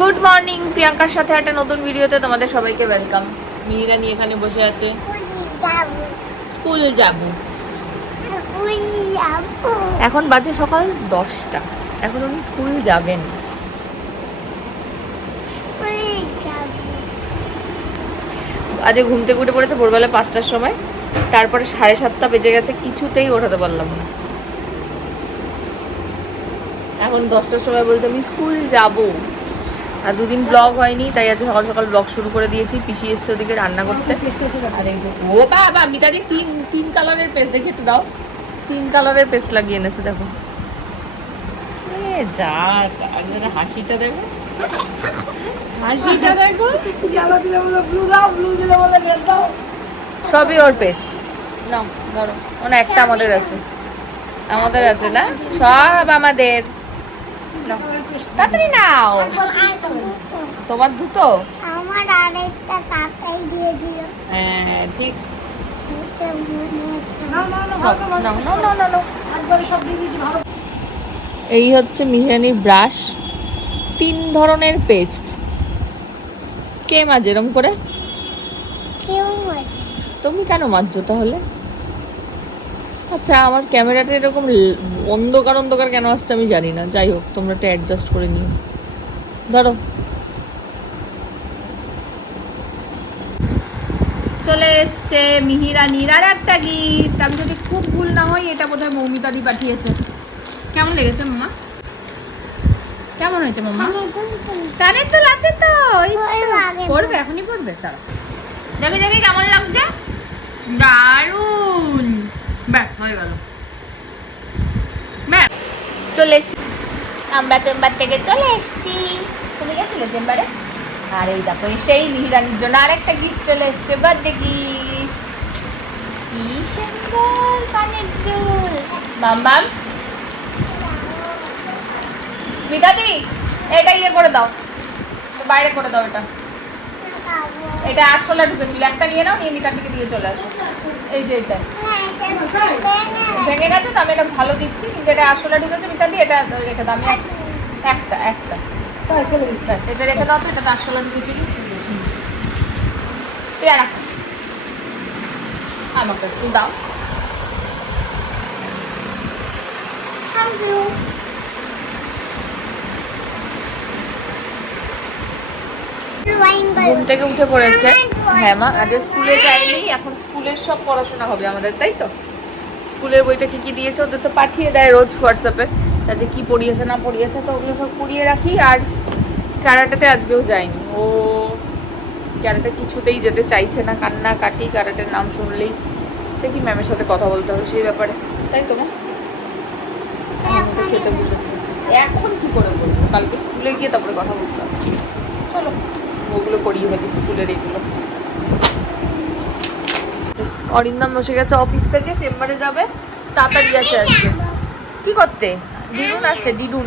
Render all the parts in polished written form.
Good morning, প্রিয়াঙ্কার সাথে একটা নতুন ভিডিওতে তোমাদের সবাইকে ওয়েলকাম। মিহিরা নিয়ে এখানে বসে আছে। স্কুল যাব। এখন বাজে সকাল 10টা। এখন উনি স্কুল যাবেন। আজ ঘুম থেকে উঠে পড়েছে ভোরবেলা 5টার সময়, তারপরে 7:30 বেজে গেছে, কিছুতেই ওঠাতে পারলাম না। এখন 10টার সময় বলতে আমি স্কুল যাব। আর দুদিন ব্লগ হয়নি, তাই আজ সকাল সকাল ব্লগ শুরু করে দিয়েছি। পিসি এসছে ওদিকে রান্না করতে। আর এই যে ও বাবা, মিতাদি তিন কালারের পেস্ট দেখে একটু দাও। 3 কালারের পেস্ট লাগিয়ে এনেছে, দেখো। যা হাসিটা দেখো, হাসিটা দেখো। সবই ওর পেস্ট। নাও ধরো, মানে একটা আমাদের আছে, আমাদের আছে না, সব আমাদের। তাড়াতাড়ি নাও। তোমার দুটো? আমার আরেকটা কাকাই দিয়েছিল। হ্যাঁ ঠিক। এই হচ্ছে মিহিরানির ব্রাশ। 3 ধরনের পেস্ট। কে মাঝে এরম করে? কেউ আছে। তুমি কেন মাজছো তাহলে? আচ্ছা, আমার ক্যামেরাটা এরকম অন্ধকার অন্ধকার কেন আসছে আমি জানি না। যাই হোক, তোমরা একটু অ্যাডজাস্ট করে নিও। ধরো, চলে এসছে মিহিরানির আর একটা গিফট। আমি যদি খুব ভুল না হয়, এটা বোধহয় মৌমিতাদি পাঠিয়েছে। কেমন লেগেছে মামা? কেমন হয়েছে মামা? কানের তো লাগছে তো, পড়বে, এখনই পড়বে। তারা দেখে দেখে কেমন লাগছে। দারুণ। ব্যাস হয়ে গেল। ব্যাস চলে এসছি আমরা, চেম্বার থেকে চলে এসছি। তুমি গেছিলে চেম্বারে? আর এই দেখো, সেই মিহিরানির জন্য আরেকটা গিফট চলে এসছে, বার্থডে গিফট। কি সুন্দর কানের দুল। মাম্মাম, মিতাদি এটা ইয়ে করে দাও, বাইরে করে দাও। এটা আসলে ঢুকেছিল, একটা নিয়ে নাও, নিয়ে মিতাদিকে দিয়ে চলে আসো। এই যে এটা ভেঙে গেছে তো, আমি এটা ভালো দিচ্ছি, কিন্তু এটা আসলে ঢুকেছে। মিতাদি এটা রেখে দাও। আমি একটা সেটা রেখে দাও তো, এটা তো আসলে ঢুকেছিল। আমাকে একটু দাও। ঘুম থেকে উঠে পড়েছে। হ্যাঁ মা, আগে স্কুলে যাইনি, এখন স্কুলের সব পড়াশোনা হবে আমাদের, তাই তো। স্কুলের বইটা কি কি দিয়েছে ওদের তো পাঠিয়ে দেয় রোজ হোয়াটসঅ্যাপে, যে কি পড়িয়েছে না পড়িয়েছে, তো ওগুলো সব পড়িয়ে রাখি। আর ক্যারাটেতে আজকেও যায়নি ও। ক্যারাটে কিছুতেই যেতে চাইছে না, কান্নাকাটি। ক্যারাটের নাম শুনলেই দেখি, ম্যামের সাথে কথা বলতে হবে সেই ব্যাপারে, তাই তো মা। খেতে বসেছি, এখন কি করে বলবো? কালকে স্কুলে গিয়ে তারপরে কথা বলতে হবে। চলো ওগুলো করিয়ে ফেলি, স্কুলের এগুলো। অরিন্দম বসে গেছে অফিস থেকে, চেম্বারে যাবে, তাড়াতাড়ি আছে আজকে। কি করতে? দিদুন আসছে, দিদুন।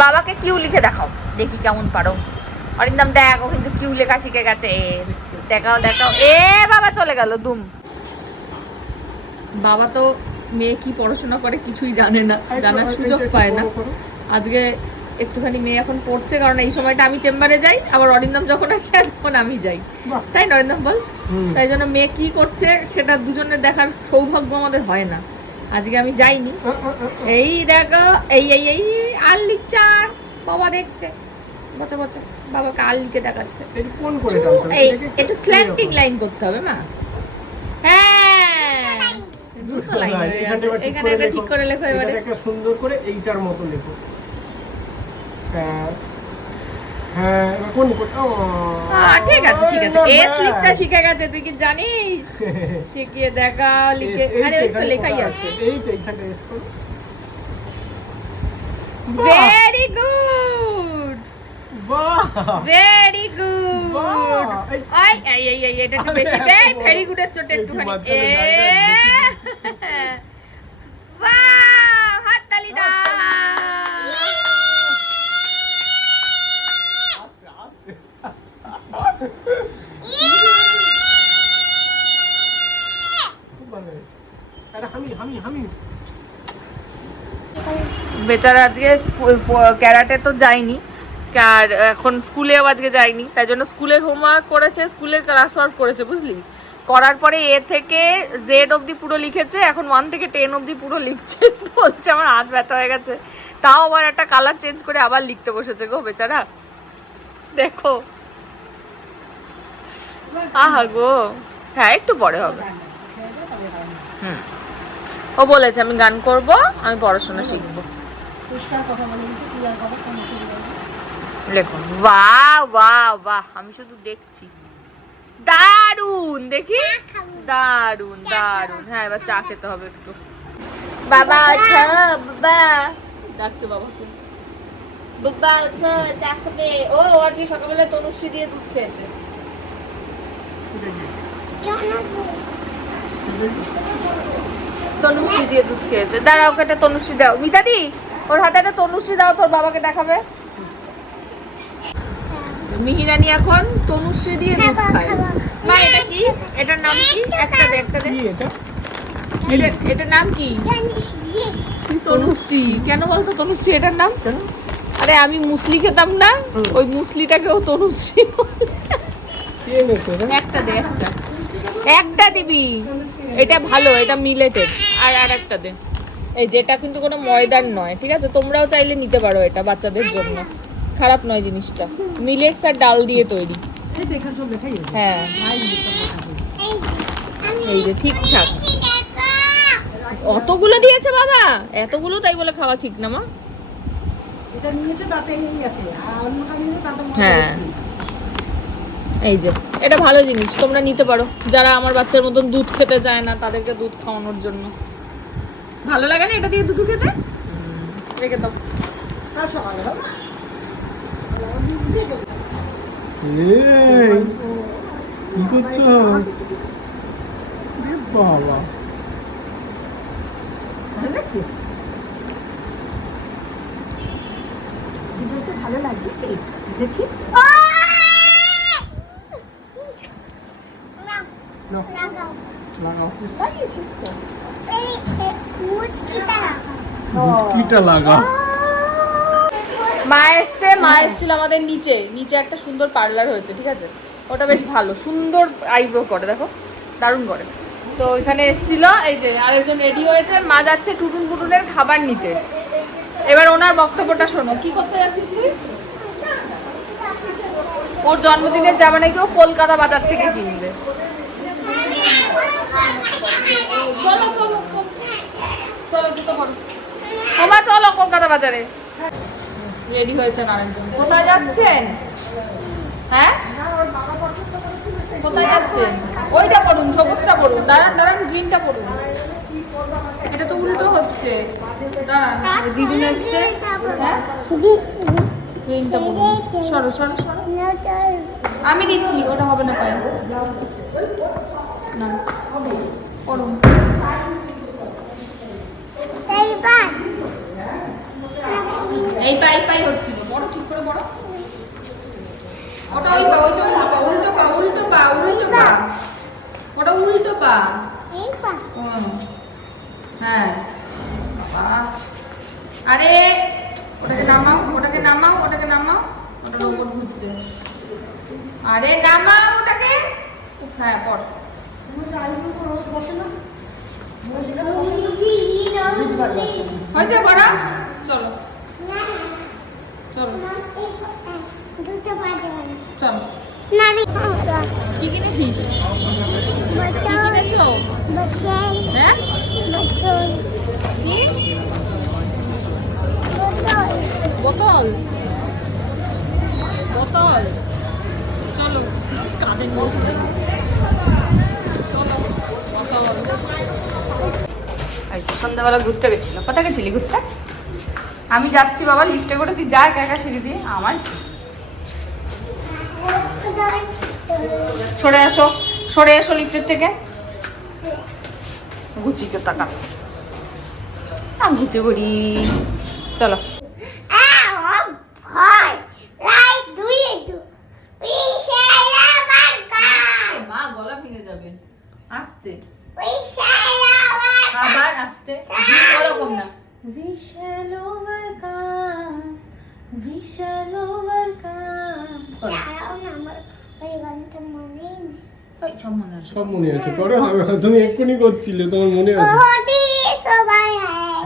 বাবাকে কিউ লিখে দেখাও, দেখি কেমন পারো। অরিন্দম দেখো, কিন্তু কিউ লেখা শিখে গেছে। দেখাও দেখাও। বাবা চলে গেল দুম। বাবা তো মেয়ে কি পড়াশোনা করে কিছুই জানে না, জানার সুযোগ পায় না। আজকে একটুখানি মেয়ে এখন পড়ছে, কারণ এই সময়টা আমি চেম্বারে যাই, আবার অরিন্দম যখন আসে তখন আমি যাই, তাই না অরিন্দম বল? তাই জন্য মেয়ে কি করছে সেটা দুজনের দেখার সৌভাগ্য আমাদের হয় না। আজকে আমি যাইনি। এই দেখো, এই এই এই আর লিখছে, আর বাবা দেখছে বছর বছর বাবাকে আর লিখে দেখাচ্ছে। এই একটু স্ল্যান্টিং লাইন করতে হবে মা। হ্যাঁ, দুটো লাইন এখানে একটা ঠিক করে লেখো। এবারে একটা সুন্দর করে এইটার মতো লেখো। হ্যাঁ, কোন ঠিক আছে ঠিক আছে। এস লিখতে শিখে গেছে, তুই কি জানিস? শিখিয়ে দেখা, লিখে। আরে ওই তো লেখাই আছে। এই তো এইখানটা এস করো। ভেরি গুড, বাহ, ভেরি গুড। আই এই এই এই এটা একটু বেশি দে। ভেরি গুড এর চোটে একটুখানি বাহ, হাততালি দাও। বেচারা আজকে ক্যারাটে তো যায়নি, আর এখন স্কুলেও আজকে যায়নি, তাই জন্য স্কুলের হোমওয়ার্ক করেছে, স্কুলের ক্লাস ওয়ার্ক করেছে, বুঝলি? করার পরে এ থেকে জেড অবধি পুরো লিখেছে, এখন 1 থেকে 10 অবধি পুরো লিখছে। বলছে আমার হাত ব্যথা হয়ে গেছে, তাও আবার একটা কালার চেঞ্জ করে আবার লিখতে বসেছে গো বেচারা, দেখো। আহা গো, হ্যাঁ একটু পরে হবে। হুম, ও বলেছে আমি গান করব, আমি পড়াশোনা শিখবো। লেখো বাহ বাহ বাহ, আমি শুধু দেখছি। দারুন, দেখি দারুন দারুন। হ্যাঁ এবার চা খেতে হবে একটু। বাবা ওঠো, বাবা ডাকছে বাবাকে, বাবা ওঠো চা খাবে। ও আজকে সকালবেলা তনুশ্রী দিয়ে দুধ খেয়েছে। তনুশ্রী দিয়ে দুধ খেয়েছে। দাঁড়াও, ওকে একটা তনুশ্রী দাও। মিতাদি ওর হাতে একটা তনুশ্রী দাও, তোর বাবাকে দেখাবে। মিহিরানি এখন তনুশ্রী দিয়ে দুধ খায়। মা এটা কি? এটার নাম কি? একটা দে, একটা দে। এটার নাম কি? তনুশ্রী। কেন বলতো তনুশ্রী এটার নাম? আরে আমি মুসলি খেতাম না, ওই মুসলিটাকেও তনুশ্রী। একটা দে, একটা দিবি। এটা ভালো, এটা মিলেটেড। আর একটা দে। এই যেটা কিন্তু কোনো ময়দার নয়, ঠিক আছে? তোমরাও চাইলে নিতে পারো, এটা বাচ্চাদের জন্য খারাপ নয় জিনিসটা। মিলেটস আর ডাল দিয়ে তৈরি। হ্যাঁ এই যে ঠিকঠাক। অতগুলো দিয়েছে বাবা, এতগুলো তাই বলে খাওয়া ঠিক না মা। হ্যাঁ এই যে এটা ভালো জিনিস, তোমরা নিতে পারো যারা আমার বাচ্চার মতন দুধ খেতে চায় না, তাদেরকে দুধ খাওয়ানোর জন্য। ভালো লাগে না এটা দিয়ে দুধ খেতে? রেখে দাও। কি করছো বাবা? ভালো লাগছে দেখি। মা এসেছিল আমাদের নিচে একটা সুন্দর পার্লার হয়েছে, ঠিক আছে? ওটা বেশ ভালো, সুন্দর আইব্রো করে, দেখো দারুণ করে। তো ওইখানে এসেছিল, এই যে আরেকজন রেডি হয়েছে, মা যাচ্ছে টুটুন পুটুনের খাবার নিতে। এবার ওনার বক্তব্যটা শোনো। কি করতে যাচ্ছিস তুই? ওর জন্মদিনের জামা নাকি ও কলকাতা বাজার থেকে কিনবে। চলো চলো চলো, জুতো পরো। ওমা চলো কলকাতা বাজারে। রেডি হয়েছেন আরেকজন। কোথায় যাচ্ছেন? হ্যাঁ কোথায় যাচ্ছেন? ওইটা পড়ুন, সবুজটা পড়ুন। দাঁড়ান দাঁড়ান, গ্রিনটা পড়ুন। এটা তো উল্টো হচ্ছে, দাঁড়ান। দিদুন এসছে। হ্যাঁ গ্রিনটা পড়ুন। সরো সরো সরো, আমি দিচ্ছি। ওটা হবে না পায়ে না, পড়ুন। এই পাই হচ্ছিল, বড় ঠিক করে বড়। ওটা ওই পা, ওইটা উল্টো পা, উল্টো পা, উল্টো পা, ওটা উল্টো পা। হ্যাঁ বাবা, আরে ওটাকে নামাও, ওটাকে নামাও, ওটাকে নামাও। ওটার উপর ঘুরছে। আরে নামাও ওটাকে। হ্যাঁ পড়। হয়েছে পড়া? চলো চলো চলো। কি কিনেছিস? কি কিনেছো? হ্যাঁ কি? বোতল বোতল। চলো কাঁধে নিয়ে চলো বোতল। সন্ধ্যাবেলা ঘুরতে গেছিল। কোথায় গেছিলি ঘুরতে? আমি যাচ্ছি বাবা লিফটে করে, তুই যা একা একা সিঁড়ি দিয়ে। আমার সরে আসো, সরে এসো লিফটের থেকে। গুচিকে টাকা গুচে পড়ি। চলো মা গলা ভেঙে যাবে। আস্তে আবার আস্তে, ওরকম না। We shall overcome. ছাড়াও না, আমার ওই গানটা মনেই নেই। ওই সব মনে আছে। সব মনে আছে করো তুমি এক্ষুনি করছিলে তোমার মনে আছে ওটি সবাই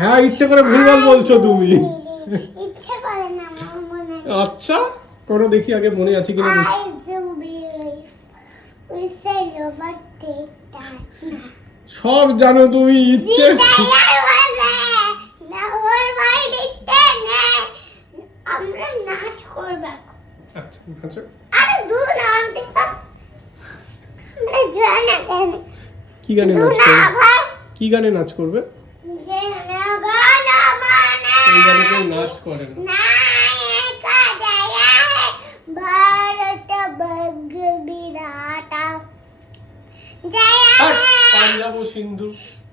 হ্যাঁ ইচ্ছে করে ভুলভাল বলছো তুমি ইচ্ছে করে না, আমার মনে আচ্ছা করো দেখি আগে মনে আছে কিনা দেখি। I do believe we shall overtake that night. সব জানো তুমি ইচ্ছে আমরা নাচ করবো আচ্ছা আচ্ছা আরে দূর না আমরা জানা কেন কি গানে নাচ না করবে ভাই কি গানে নাচ করবে জানা গানা মানে এই গানে কেউ নাচ করে না নায়কা জয়া হে ভারত বগ বিরাটা জয়া আর হে পাঞ্জাব ও সিন্ধু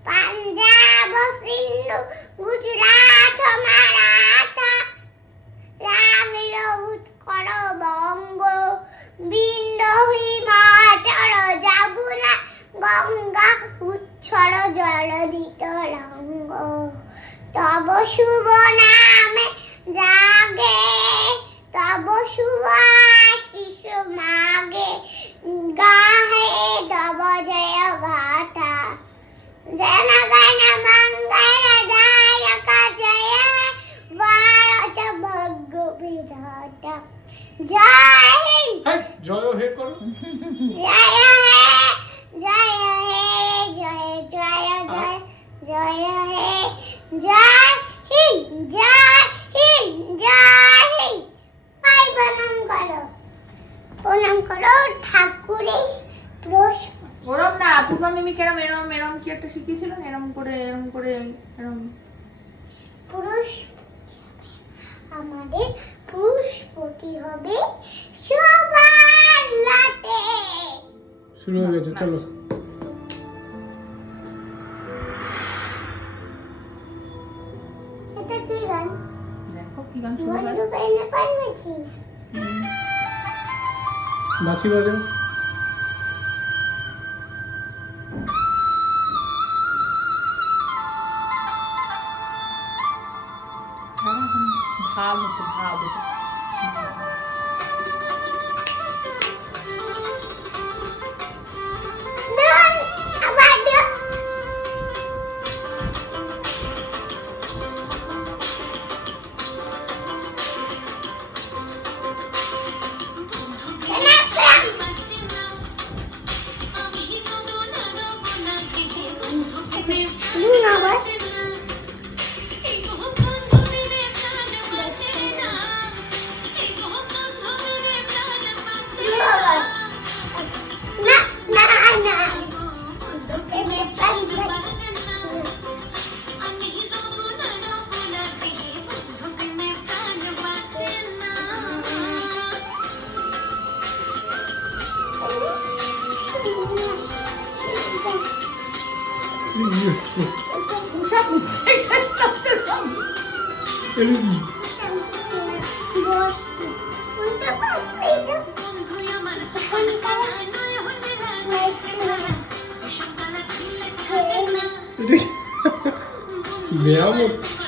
पंजाब सिंधु गुजरात माराठा द्राविड़ उत्कल बंग बिंदु हिमाचल যমুনা গঙ্গা উচ্ছল জলধিত রঙ্গ তব শুভ নামে জাগে তব শুভ আশিস মাগে গাহে তব জয় গাথা जन गण मंगल दायक जय भारत भग विधाता जय हिंद হ্যাঁ জয় হে করো जय हे जय हे जय जय जय जय हे जय हिंद जय हिंद जय हिंद भाई प्रणाम करो ठाकुरे प्रश्न ওরম না পূর্বা মিমি কেরম এরম এরম কি একটা শিখিয়েছিল এরম করে এরম পুরুষ আমাদের পুষ্পটি হবে সবার লাটে শুরু হয়ে গেছে চলো এটা কি গান দেখো কি গান শুরু হয় বন্ধু কেন পারছি বাঁশি বাজাও ভাব হচ্ছে ভাব গান আবার দাও আবার না না না কি হচ্ছে উষা বুঝছে ব্যায়াম হচ্ছে না